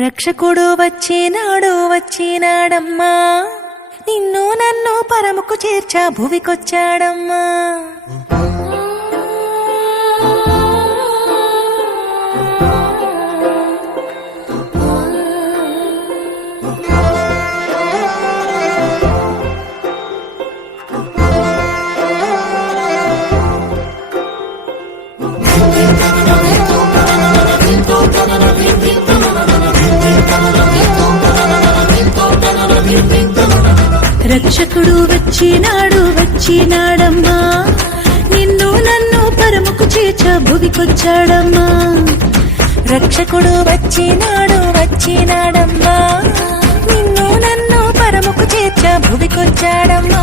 రక్షకుడు వచ్చినాడు వచ్చినాడమ్మా. నిన్ను నన్ను పరముకు చేర్చా భువికొచ్చాడమ్మా. రక్షకుడు వచ్చినాడు వచ్చినాడమ్మా. నిన్ను నన్ను పరముకు చేచ భువికొచ్చాడమ్మా. రక్షకుడు వచ్చినాడు వచ్చినాడమ్మా. నిన్ను నన్ను పరముకు చేచ భువికొచ్చాడమ్మా.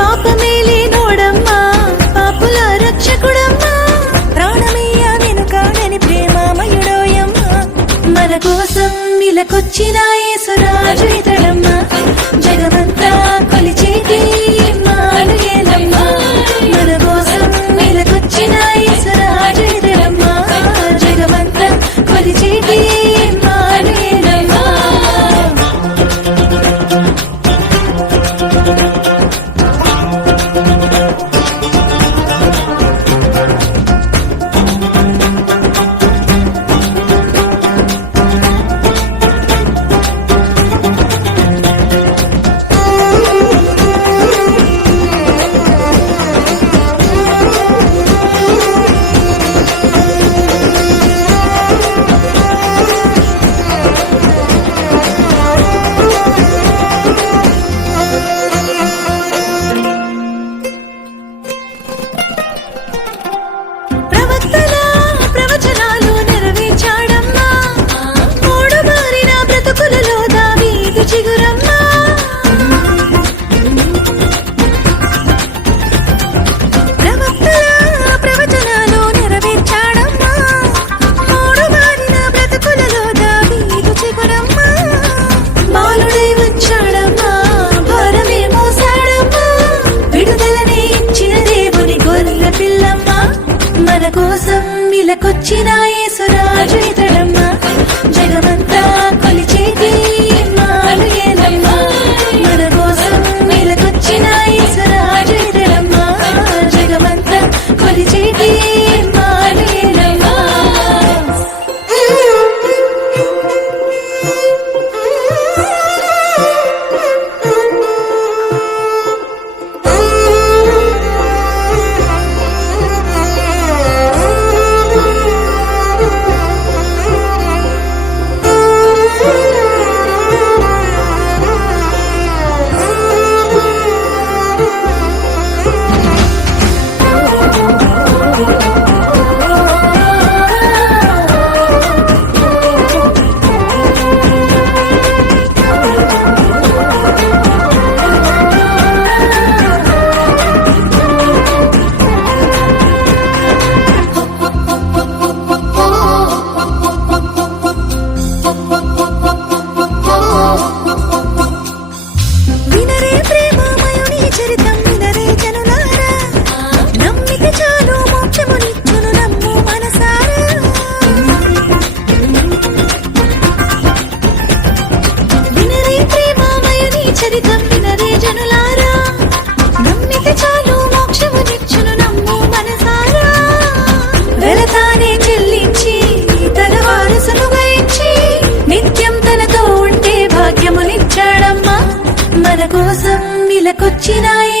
పాపమేలి నోడమ్మా పాపుల రక్షకుడమ్మా. ప్రాణమయ్యా నేను కాడని ప్రేమామయుడోయమ్మా. మన కోసం ఇలకొచ్చినాయి తమ్మిలకొచ్చిన యేసురాజు ఇతడు కోసం నిలకొచ్చినాయి.